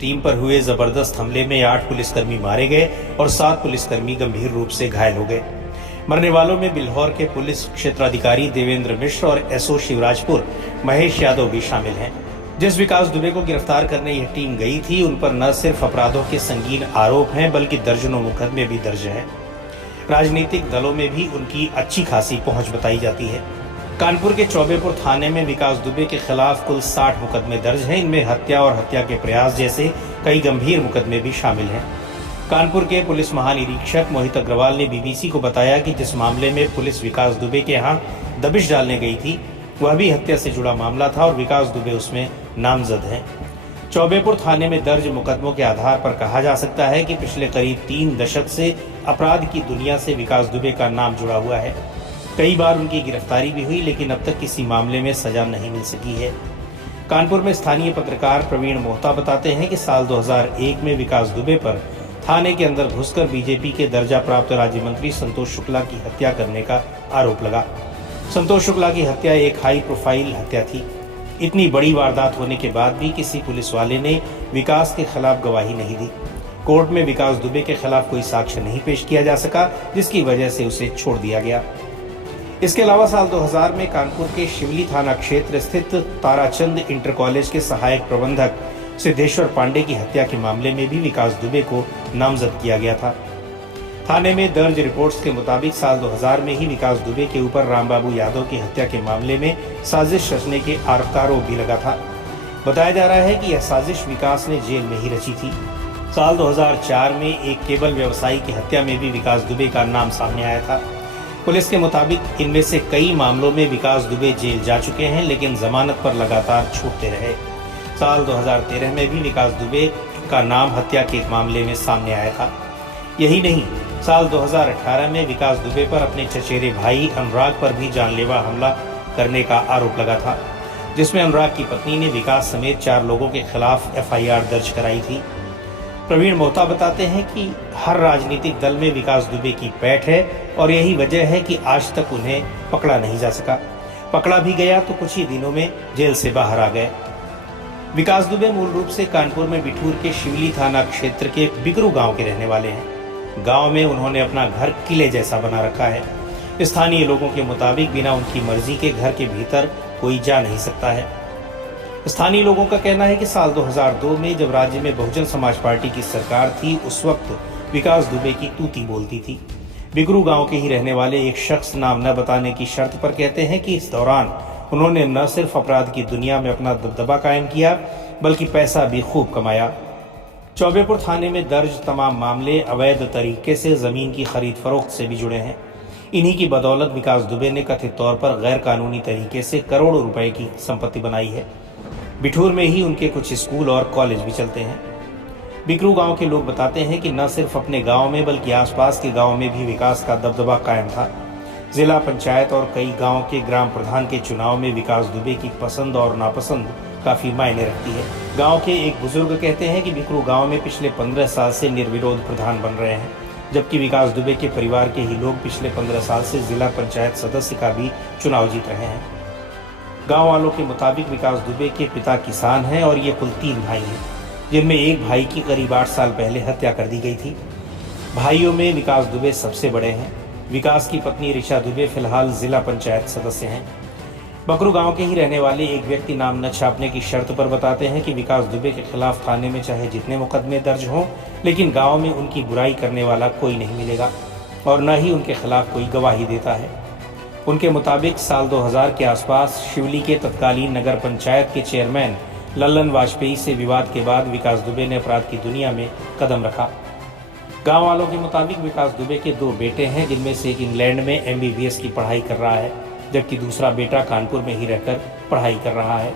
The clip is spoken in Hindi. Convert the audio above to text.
टीम पर हुए जबरदस्त हमले में 8 पुलिसकर्मी मारे गए और 7 पुलिसकर्मी गंभीर रूप से घायल हो गए। मरने वालों में बिल्हौर के पुलिस क्षेत्राधिकारी देवेंद्र मिश्र और एसओ शिवराजपुर महेश यादव भी शामिल हैं। जिस विकास दुबे को गिरफ्तार करने यह टीम गई थी, उन पर न सिर्फ अपराधों के संगीन आरोप हैं, बल्कि दर्जनों मुकदमे भी दर्ज हैं। राजनीतिक दलों में भी उनकी अच्छी खासी पहुंच बताई जाती है। कानपुर के चौबेपुर थाने में विकास दुबे के खिलाफ कुल 60 मुकदमे दर्ज हैं। इनमें हत्या और हत्या के प्रयास जैसे कई गंभीर मुकदमे भी शामिल हैं। कानपुर के पुलिस महानिरीक्षक मोहित अग्रवाल ने बीबीसी को बताया कि जिस मामले में पुलिस विकास दुबे के यहाँ दबिश डालने गई थी, वह भी हत्या से जुड़ा मामला था और विकास दुबे उसमें नामजद हैं। चौबेपुर थाने में दर्ज मुकदमों के आधार पर कहा जा सकता है कि पिछले करीब 3 दशक से अपराध की दुनिया से विकास दुबे का नाम जुड़ा हुआ है। कई बार उनकी गिरफ्तारी भी हुई, लेकिन अब तक किसी मामले में सजा नहीं मिल सकी है। कानपुर में स्थानीय पत्रकार प्रवीण मोहता बताते हैं कि साल 2001 में विकास दुबे पर थाने के अंदर घुसकर बीजेपी के दर्जा प्राप्त राज्य मंत्री संतोष शुक्ला की हत्या करने का आरोप लगा। संतोष शुक्ला की हत्या एक हाई प्रोफाइल हत्या थी। इतनी बड़ी वारदात होने के बाद भी किसी पुलिस वाले ने विकास के खिलाफ गवाही नहीं दी। कोर्ट में विकास दुबे के खिलाफ कोई साक्ष्य नहीं पेश किया जा सका, जिसकी वजह से उसे छोड़ दिया गया। इसके अलावा साल 2000 में कानपुर के शिवली थाना क्षेत्र स्थित ताराचंद इंटर कॉलेज के सहायक प्रबंधक सिद्धेश्वर पांडे की हत्या के मामले में भी विकास दुबे को नामजद किया गया था। थाने में दर्ज रिपोर्ट्स के मुताबिक साल 2000 में ही विकास दुबे के ऊपर रामबाबू यादव की हत्या के मामले में साजिश रचने के आरोप भी लगा था। बताया जा रहा है कि यह साजिश विकास ने जेल में ही रची थी। साल 2004 में एक केबल व्यवसायी की हत्या में भी विकास दुबे का नाम सामने आया था। पुलिस के मुताबिक इनमें से कई मामलों में विकास दुबे जेल जा चुके हैं, लेकिन जमानत पर लगातार छूटते रहे। साल 2013 में भी विकास दुबे का नाम हत्या के एक मामले में सामने आया था। यही नहीं, साल 2018 में विकास दुबे पर अपने चचेरे भाई अनुराग पर भी जानलेवा हमला करने का आरोप लगा था, जिसमें अनुराग की पत्नी ने विकास समेत 4 लोगों के खिलाफ एफआईआर दर्ज कराई थी। प्रवीण मोहता बताते हैं कि हर राजनीतिक दल में विकास दुबे की पैठ है और यही वजह है कि आज तक उन्हें पकड़ा नहीं जा सका। पकड़ा भी गया तो कुछ ही दिनों में जेल से बाहर आ गए। विकास दुबे मूल रूप से कानपुर में बिठूर के शिवली थाना क्षेत्र के बिकरू गांव के रहने वाले हैं। गांव में उन्होंने अपना घर किले जैसा बना रखा है। स्थानीय लोगों के मुताबिक बिना उनकी मर्जी के घर के भीतर कोई जा नहीं सकता है। स्थानीय लोगों का कहना है कि साल 2002 में जब राज्य में बहुजन समाज पार्टी की सरकार थी, उस वक्त विकास दुबे की तूती बोलती थी। बिकरू गांव के ही रहने वाले एक शख्स नाम न बताने की शर्त पर कहते हैं कि इस दौरान उन्होंने न सिर्फ अपराध की दुनिया में अपना दबदबा कायम किया, बल्कि पैसा भी खूब कमाया। चौबेपुर थाने में दर्ज तमाम मामले अवैध तरीके से जमीन की खरीद फरोख्त से भी जुड़े हैं। इन्हीं की बदौलत विकास दुबे ने कथित तौर पर गैर कानूनी तरीके से करोड़ों रुपए की संपत्ति बनाई है। बिठूर में ही उनके कुछ स्कूल और कॉलेज भी चलते हैं। बिकरू गांव के लोग बताते हैं कि न सिर्फ अपने गांव में बल्कि आसपास के गांव में भी विकास का दबदबा कायम था। जिला पंचायत और कई गांव के ग्राम प्रधान के चुनाव में विकास दुबे की पसंद और नापसंद काफी मायने रखती है। गांव के एक बुजुर्ग कहते हैं कि बिकरू गांव में पिछले 15 साल से निर्विरोध प्रधान बन रहे हैं, जबकि विकास दुबे के परिवार के ही लोग पिछले 15 साल से जिला पंचायत सदस्य का भी चुनाव जीत रहे हैं। गांव वालों के मुताबिक विकास दुबे के पिता किसान हैं और ये कुल 3 भाई हैं, जिनमें एक भाई की करीब 8 साल पहले हत्या कर दी गई थी। भाइयों में विकास दुबे सबसे बड़े हैं। विकास की पत्नी ऋषा दुबे फिलहाल जिला पंचायत सदस्य हैं। बकरू गांव के ही रहने वाले एक व्यक्ति नाम न छापने की शर्त पर बताते हैं कि विकास दुबे के खिलाफ थाने में चाहे जितने मुकदमे दर्ज हों, लेकिन गाँव में उनकी बुराई करने वाला कोई नहीं मिलेगा और न ही उनके खिलाफ कोई गवाही देता है। उनके मुताबिक साल 2000 के आसपास शिवली के तत्कालीन नगर पंचायत के चेयरमैन लल्लन वाजपेयी से विवाद के बाद विकास दुबे ने अपराध की दुनिया में कदम रखा। गांव वालों के मुताबिक विकास दुबे के 2 बेटे हैं, जिनमें से एक इंग्लैंड में MBBS की पढ़ाई कर रहा है, जबकि दूसरा बेटा कानपुर में ही रहकर पढ़ाई कर रहा है।